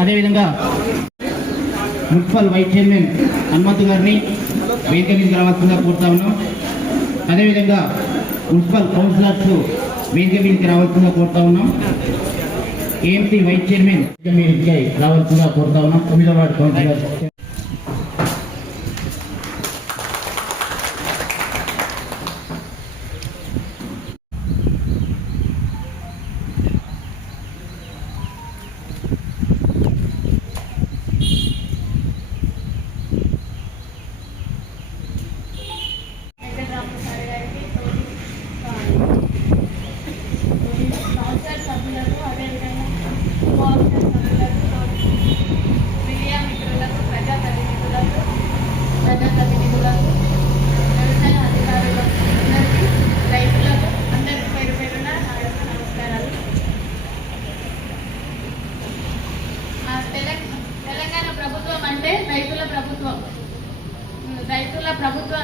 అదేవిధంగా municipal vice chairman Hanumanthu గారిని వేదిక మీదకి రావాల్సిందిగా కోరుతా ఉన్నాం. అదేవిధంగా మున్సిపల్ కౌన్సిలర్స్ వేదిక మీదకి రావాల్సిందిగా కోరుతా ఉన్నాం. ఏఎంసీ వైస్ చైర్మన్ వేదిక మీదకి రావాల్సిందిగా కోరుతా ఉన్నాం. 9వ వార్డు కౌన్సిలర్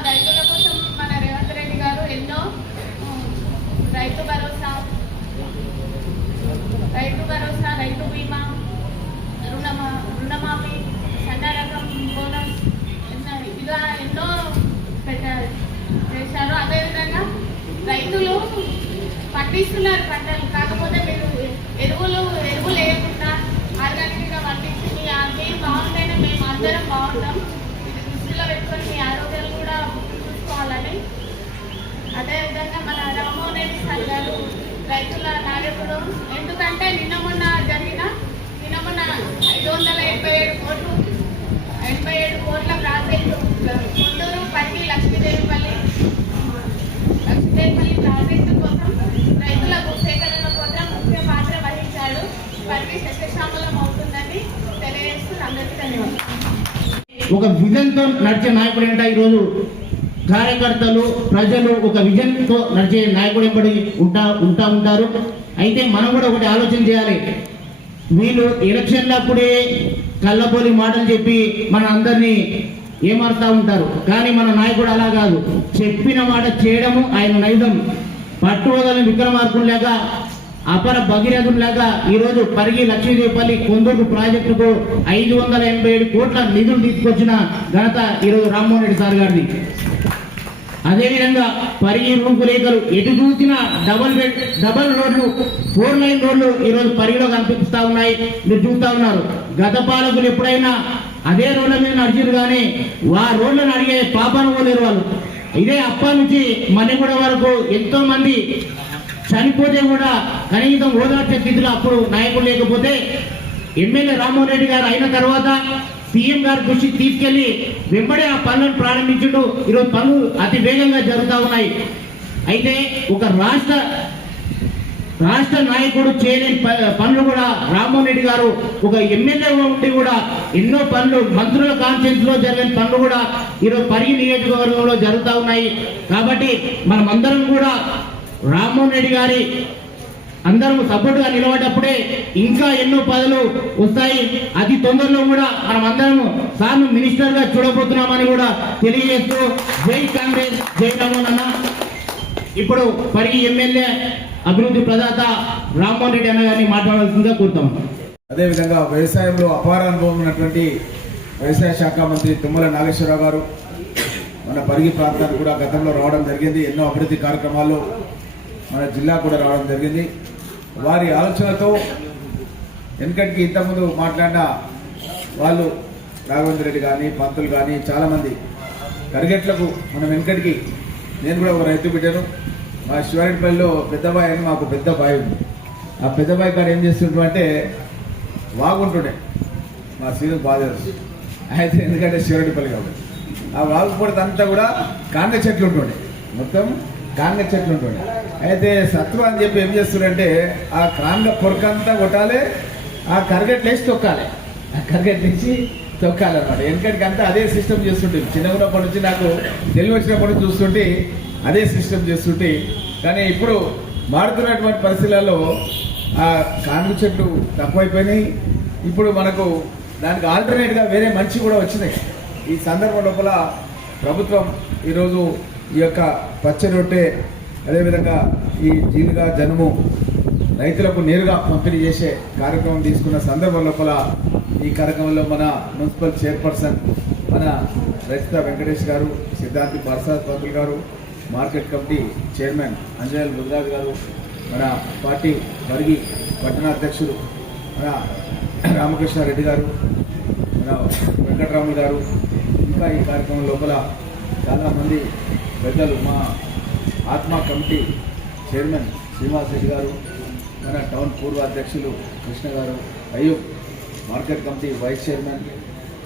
రైతుల కోసం మన రేవంత్ రెడ్డి గారు ఎన్నో రైతు భరోసా, రైతు బీమా, రుణమాఫీ, సన్న రకం బోనస్ ఇలా ఎన్నో చేశారు. అదేవిధంగా రైతులు పండిస్తున్నారు పంటలు, కాకపోతే మీరు ఎరువులు వేయకుండా ఆర్గానిక్గా పండించి మీరు బాగుంటేనే మేము అందరం బాగుంటాం. పెట్టుకొని మీ ఆరోగ్యాలు కూడా చూసుకోవాలని. అదేవిధంగా మన రామ్మోహన్ రెడ్డి సార్ గారు రైతుల నాయకుడు. ఎందుకంటే నిన్న మొన్న 587 కోట్ల ప్రాజెక్టు కొండూరు పట్టి లక్ష్మీదేవిపల్లి ప్రాజెక్టు కోసం రైతుల భూసేకరణ కోసం ముఖ్య పాత్ర వహించాడు. వారికి సస్యశ్యామలం అవుతుందని తెలియజేస్తూ అందరికీ ధన్యవాదాలు. ఒక విజన్తో నడిచే నాయకుడు ఏంటంటే ఈరోజు కార్యకర్తలు ప్రజలు ఒక విజన్తో నడిచే నాయకుడు ఎంబడి ఉంటారు. అయితే మనం కూడా ఒకటి ఆలోచన చేయాలి. వీళ్ళు ఎలక్షన్లప్పుడే కళ్ళబోలి మాటలు చెప్పి మన అందరినీ ఏమారుతూ ఉంటారు. కానీ మన నాయకుడు అలా కాదు. చెప్పిన మాట చేయడము ఆయన నైజం. పట్టువదలని విక్రమార్కుల్లాగా అపర భగీరథుల్లాగా ఈరోజు పరిగి లక్ష్మీదేవిపల్లి కొందూరు ప్రాజెక్టుకు 587 కోట్ల నిధులు తీసుకొచ్చిన ఘనత ఈరోజు రామ్మోహన్ రెడ్డి సార్ గారిది. అదేవిధంగా పరిగి రూపురేఖలు ఎటు చూసిన డబల్ రోడ్లు 4 లైన్ రోడ్లు ఈరోజు పరిగిలో కనిపిస్తూ ఉన్నాయి. మీరు చూస్తూ ఉన్నారు. గత పాలకులు ఎప్పుడైనా అదే రోడ్ల మీద నడిచారు కానీ ఆ రోడ్లను అడిగే పాపాను పోలేరు వాళ్ళు. ఇదే అప్ప నుంచి మణిగూడ వరకు ఎంతో మంది చనిపోతే కూడా కనీసం ఓదార్చే స్థితిలో అప్పుడు నాయకులు లేకపోతే ఎమ్మెల్యే రామ్మోహన్ రెడ్డి గారు అయిన తర్వాత సీఎం గారి దృష్టికి తీసుకెళ్లి వెంబడే ఆ పనులను ప్రారంభించుడు. ఈరోజు పనులు అతి వేగంగా జరుగుతూ ఉన్నాయి. అయితే ఒక రాష్ట్ర నాయకుడు చేయలేని పనులు కూడా రామ్మోహన్ రెడ్డి గారు ఒక ఎమ్మెల్యే ఉండి కూడా ఎన్నో పనులు మంత్రుల కాన్ఫరెన్స్ లో జరిగిన పనులు కూడా ఈరోజు పరిగి నియోజకవర్గంలో జరుగుతూ ఉన్నాయి. కాబట్టి మనమందరం కూడా రామ్మోహన్ రెడ్డి గారి అందరం సపోర్టుగా నిలబడ్డప్పుడే ఇంకా ఎన్నో పదవులు వస్తాయి. అతి తొందరలో కూడా మనం అందరం సార్ను మినిస్టర్ గా చూడబోతున్నామని కూడా తెలియజేస్తూ జై కాంగ్రెస్, జై రామ్మోహన్ అన్న. ఇప్పుడు పరిగి ఎమ్మెల్యే అభివృద్ధి ప్రదాత రామ్మోహన్ రెడ్డి అన్న గారిని మాట్లాడాల్సిందిగా కోరుతాం. అదేవిధంగా వ్యవసాయంలో అపార అనుభవం ఉన్నటువంటి వ్యవసాయ శాఖ మంత్రి తుమ్మల నాగేశ్వరరావు గారు మన పరిగి ప్రాంతానికి కూడా గతంలో రావడం జరిగింది. ఎన్నో అభివృద్ధి కార్యక్రమాల్లో మన జిల్లా కూడా రావడం జరిగింది. వారి ఆలోచనతో వెనకటికి ఇంతకుముందు మాట్లాడిన వాళ్ళు రాఘవేంద్ర రెడ్డి కానీ పంతులు కానీ చాలామంది కరిగెట్లకు మనం వెనకటికి నేను కూడా ఒక రైతు బిడ్డను. మా శివారెడ్డిపల్లిలో పెద్దబాయి అని మాకు పెద్ద బావి ఉంది. ఆ పెద్దబాయి గారు ఏం చేస్తుంటాం అంటే వాగుంటుండే మా సీజన్ బాగా అయితే ఎందుకంటే శివారెడ్డిపల్లి కాబట్టి ఆ వాగు పొడతంతా కూడా కాంగ చెట్లు ఉంటుండే, మొత్తం కాంగ చెట్లు ఉంటుండే. అయితే శత్రు అని చెప్పి ఏం చేస్తుండే ఆ కాంగ పొరకంతా కొట్టాలి, ఆ కరగట్లు వేసి తొక్కాలి, ఆ కరగట్లు వేసి తొక్కాలన్నమాట. వెనకటికి అంతా అదే సిస్టమ్ చేస్తుంటే చిన్నప్పటి నుంచి నాకు తెలివి వచ్చినప్పటి నుంచి చూస్తుంటే అదే సిస్టమ్ చేస్తుంటే. కానీ ఇప్పుడు మారుతున్నటువంటి పరిస్థితులలో ఆ కాంగు చెట్లు తక్కువైపోయినాయి. ఇప్పుడు మనకు దానికి ఆల్టర్నేట్గా వేరే మంచి కూడా వచ్చినాయి. ఈ సందర్భం లోపల ప్రభుత్వం ఈరోజు ఈ యొక్క పచ్చ రొట్టె, అదేవిధంగా ఈ జీలుగా జనుము రైతులకు నేరుగా పంపిణీ చేసే కార్యక్రమం తీసుకున్న సందర్భం లోపల ఈ కార్యక్రమంలో మన మున్సిపల్ చైర్పర్సన్ మన రచిత వెంకటేష్ గారు, సిద్ధాంతి Prasad Pantulu garu, market committee chairman Anjaneyulu Mudraj garu, మన పార్టీ వర్గి పట్టణ అధ్యక్షుడు మన రామకృష్ణారెడ్డి గారు, మన వెంకటరాములు గారు, ఇంకా ఈ కార్యక్రమం లోపల చాలామంది పెద్దలు, మా ఆత్మ కమిటీ చైర్మన్ శ్రీనివాస్ రెడ్డి గారు, మన టౌన్ పూర్వ అధ్యక్షులు Krishna garu, Ayub market committee vice chairman,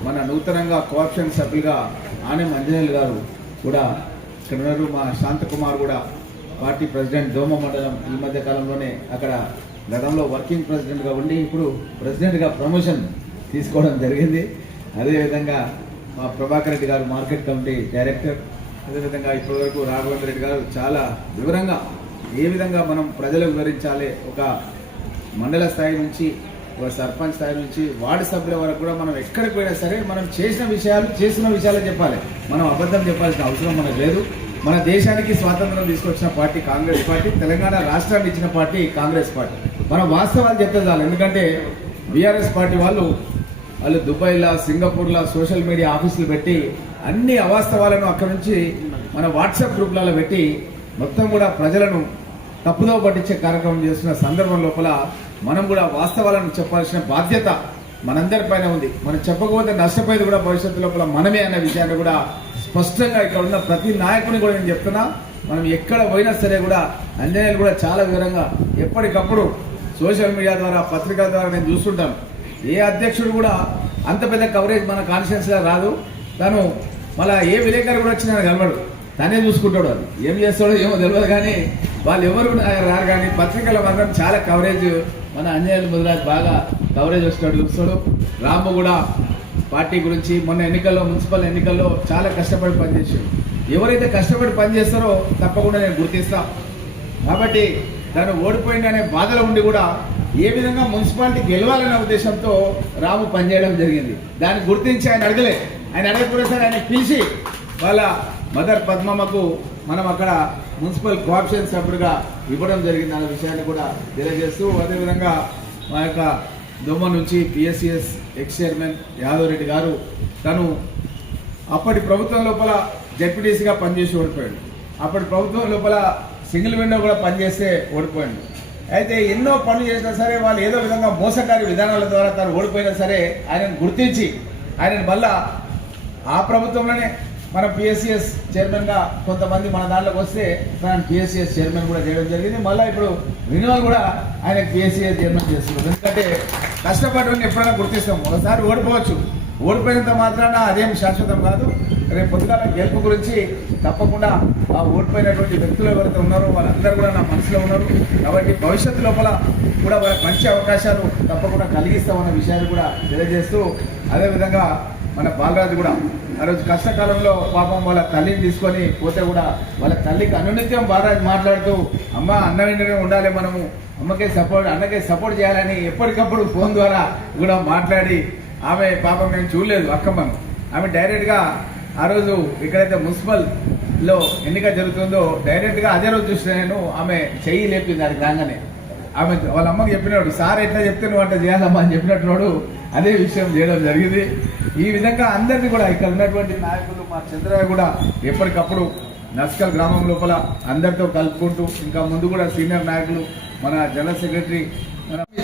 మన నూతనంగా కోఆప్షన్ సభ్యులుగా ఆనెం అంజనేయులు గారు కూడా ఇక్కడ ఉన్నారు. మా శాంతకుమార్ కూడా పార్టీ ప్రెసిడెంట్ దోమ మండలం, ఈ మధ్య కాలంలోనే అక్కడ గతంలో వర్కింగ్ ప్రెసిడెంట్గా ఉండి ఇప్పుడు ప్రెసిడెంట్గా ప్రమోషన్ తీసుకోవడం జరిగింది. అదేవిధంగా మా ప్రభాకర్ రెడ్డి గారు మార్కెట్ కమిటీ డైరెక్టర్, అదేవిధంగా ఇప్పటివరకు రాఘవేంద్ర రెడ్డి గారు చాలా వివరంగా ఏ విధంగా మనం ప్రజలకు వివరించాలి, ఒక మండల స్థాయి నుంచి ఒక సర్పంచ్ స్థాయి నుంచి వార్డు సభ్యుల వరకు కూడా మనం ఎక్కడికి పోయినా సరే మనం చేసిన విషయాలు చెప్పాలి. మనం అబద్ధం చెప్పాల్సిన అవసరం మనకు లేదు. మన దేశానికి స్వాతంత్రం తీసుకొచ్చిన పార్టీ కాంగ్రెస్ పార్టీ, తెలంగాణ రాష్ట్రాన్ని ఇచ్చిన పార్టీ కాంగ్రెస్ పార్టీ. మనం వాస్తవాలు చెప్తే చాలు. ఎందుకంటే బీఆర్ఎస్ పార్టీ వాళ్ళు దుబాయ్లో, సింగపూర్లో సోషల్ మీడియా ఆఫీసులు పెట్టి అన్ని అవాస్తవాలను అక్కడ నుంచి మన వాట్సాప్ గ్రూప్లలో పెట్టి మొత్తం కూడా ప్రజలను తప్పుదోవ పట్టించే కార్యక్రమం చేస్తున్న సందర్భం లోపల మనం కూడా వాస్తవాలను చెప్పాల్సిన బాధ్యత మనందరిపైన ఉంది. మనం చెప్పకపోతే నష్టపోయేది కూడా భవిష్యత్తు లోపల మనమే అనే విషయాన్ని కూడా స్పష్టంగా ఇక్కడ ఉన్న ప్రతి నాయకుని కూడా నేను చెప్తున్నా. మనం ఎక్కడ పోయినా సరే కూడా అంజనేయులు కూడా చాలా వివరంగా ఎప్పటికప్పుడు సోషల్ మీడియా ద్వారా, పత్రికల ద్వారా నేను చూస్తుంటాను. ఏ అధ్యక్షుడు కూడా అంత పెద్ద కవరేజ్ మన కాన్స్టిట్యున్సీలో రాదు. తను మళ్ళీ ఏ విలేకరు కూడా వచ్చి నేను కలవడు, తనే చూసుకుంటాడు. అది ఏం చేస్తాడో ఏమో తెలియదు, కానీ వాళ్ళు ఎవరు కూడా రారు. కానీ పత్రికల మాత్రం చాలా కవరేజ్ మన అంజనేయులు ముదిరాజ్ బాగా కవరేజ్ వస్తాడు, చూస్తాడు. రాము కూడా పార్టీ గురించి మొన్న ఎన్నికల్లో, మున్సిపల్ ఎన్నికల్లో చాలా కష్టపడి పనిచేసాడు. ఎవరైతే కష్టపడి పనిచేస్తారో తప్పకుండా నేను గుర్తిస్తా. కాబట్టి తను ఓడిపోయిందనే బాధలో ఉండి కూడా ఏ విధంగా మున్సిపాలిటీ గెలవాలనే ఉద్దేశంతో రాము పనిచేయడం జరిగింది. దాన్ని గుర్తించి ఆయన అడగకూడదు సార్, ఆయన పిలిచి వాళ్ళ మదర్ పద్మమ్మకు మనం అక్కడ మున్సిపల్ కోఆప్షన్ సభ్యుడిగా ఇవ్వడం జరిగింది అనే విషయాన్ని కూడా తెలియజేస్తూ, అదేవిధంగా మా యొక్క దొమ్మ నుంచి PSCS X chairman Yadav Reddy గారు, తను అప్పటి ప్రభుత్వం లోపల జెడ్పీటీసీగా పనిచేసి ఓడిపోయాడు. అప్పటి ప్రభుత్వం లోపల సింగిల్ విండో కూడా పనిచేస్తే ఓడిపోయాడు. అయితే ఎన్నో పనులు చేసినా సరే వాళ్ళు ఏదో విధంగా మోసకారి విధానాల ద్వారా తను ఓడిపోయినా సరే ఆయనను గుర్తించి ఆయనను మళ్ళా ఆ ప్రభుత్వంలోనే మన పిఎస్సిఎస్ చైర్మన్గా కొంతమంది మన దాంట్లోకి వస్తే మనం పిఎస్సిఎస్ చైర్మన్ కూడా చేయడం జరిగింది. మళ్ళీ ఇప్పుడు రినివల్ కూడా ఆయనకు పిఎస్సిఎస్ చైర్మన్ చేస్తున్నారు. ఎందుకంటే కష్టపడి ఎప్పుడైనా గుర్తిస్తాం. ఒకసారి ఓడిపోవచ్చు, ఓడిపోయినంత మాత్రాన అదేం శాశ్వతం కాదు. రేపు పొద్దుగాల గెలుపు గురించి తప్పకుండా ఆ ఓడిపోయినటువంటి వ్యక్తులు ఎవరైతే ఉన్నారో వాళ్ళందరూ కూడా నా మనసులో ఉన్నారు. కాబట్టి భవిష్యత్తు లోపల కూడా వాళ్ళకి మంచి అవకాశాలు తప్పకుండా కలిగిస్తామన్న విషయాన్ని కూడా తెలియజేస్తూ, అదేవిధంగా మన బాలరాజు కూడా ఆ రోజు కష్టకాలంలో పాపం వాళ్ళ తల్లిని తీసుకొని పోతే కూడా వాళ్ళ తల్లికి అనునిత్యం బాలరాజు మాట్లాడుతూ, అమ్మ అన్న వెంటనే ఉండాలి, మనము అన్నకే సపోర్ట్ చేయాలని ఎప్పటికప్పుడు ఫోన్ ద్వారా కూడా మాట్లాడి, ఆమె పాపం నేను చూడలేదు అక్కమ్మను, ఆమె డైరెక్ట్గా ఆ రోజు ఎక్కడైతే మున్సిపల్లో ఎన్నిక జరుగుతుందో డైరెక్ట్గా అదే రోజు చూసిన నేను, ఆమె చెయ్యి లేపింది దానికి రాగానే. ఆమె వాళ్ళ అమ్మకి చెప్పినాడు, సార్ ఎట్లా చెప్తే నువ్వు అంట చేయాలమ్మా అని చెప్పినట్టున్నాడు. అదే విషయం చేయడం జరిగింది. ఈ విధంగా అందరినీ కూడా ఇక్కడ ఉన్నటువంటి నాయకులు, మా చంద్రయ్య కూడా ఎప్పటికప్పుడు నస్కల్ గ్రామం లోపల అందరితో కలుపుకుంటూ, ఇంకా ముందు కూడా సీనియర్ నాయకులు, మన జనరల్ సెక్రటరీ,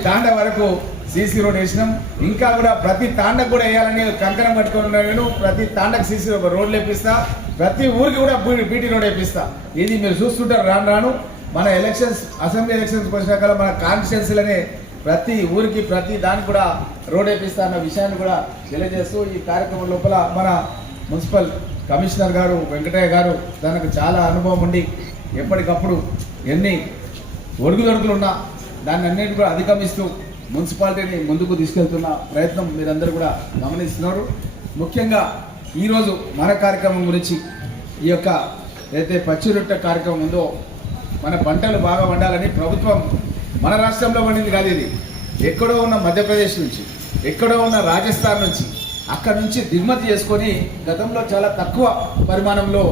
తాండ వరకు సీసీ రోడ్ వేసినాం. ఇంకా కూడా ప్రతి తాండకు కూడా వేయాలని కంకణం పట్టుకొని ఉన్నాను. ప్రతి తాండకు సీసీ రోడ్లు వేపిస్తా, ప్రతి ఊరికి కూడా బీటీ రోడ్ వేపిస్తా. ఇది మీరు చూస్తుంటారు రాను మన ఎలక్షన్స్, అసెంబ్లీ ఎలక్షన్స్ వచ్చినాక మన కాన్స్టిట్యున్సీలనే ప్రతి ఊరికి ప్రతి దానికి కూడా రోడ్ వేపిస్తా అన్న విషయాన్ని కూడా తెలియజేస్తూ, ఈ కార్యక్రమం లోపల మన మున్సిపల్ కమిషనర్ గారు వెంకటయ్య గారు, తనకు చాలా అనుభవం ఉండి ఎప్పటికప్పుడు ఎన్ని ఒడుగుదొడుకులు ఉన్నా దాన్ని అన్నిటి కూడా అధిగమిస్తూ మున్సిపాలిటీని ముందుకు తీసుకెళ్తున్న ప్రయత్నం మీరందరూ కూడా గమనిస్తున్నారు. ముఖ్యంగా ఈరోజు మన కార్యక్రమం గురించి, ఈ యొక్క ఏదైతే పచ్చి రొట్టె కార్యక్రమం ఉందో, మన పంటలు బాగా పండాలని ప్రభుత్వం మన రాష్ట్రంలో పండింది కాదు, ఇది ఎక్కడో ఉన్న మధ్యప్రదేశ్ నుంచి, ఎక్కడో ఉన్న రాజస్థాన్ నుంచి, అక్కడ నుంచి దిగుమతి చేసుకొని గతంలో చాలా తక్కువ పరిమాణంలో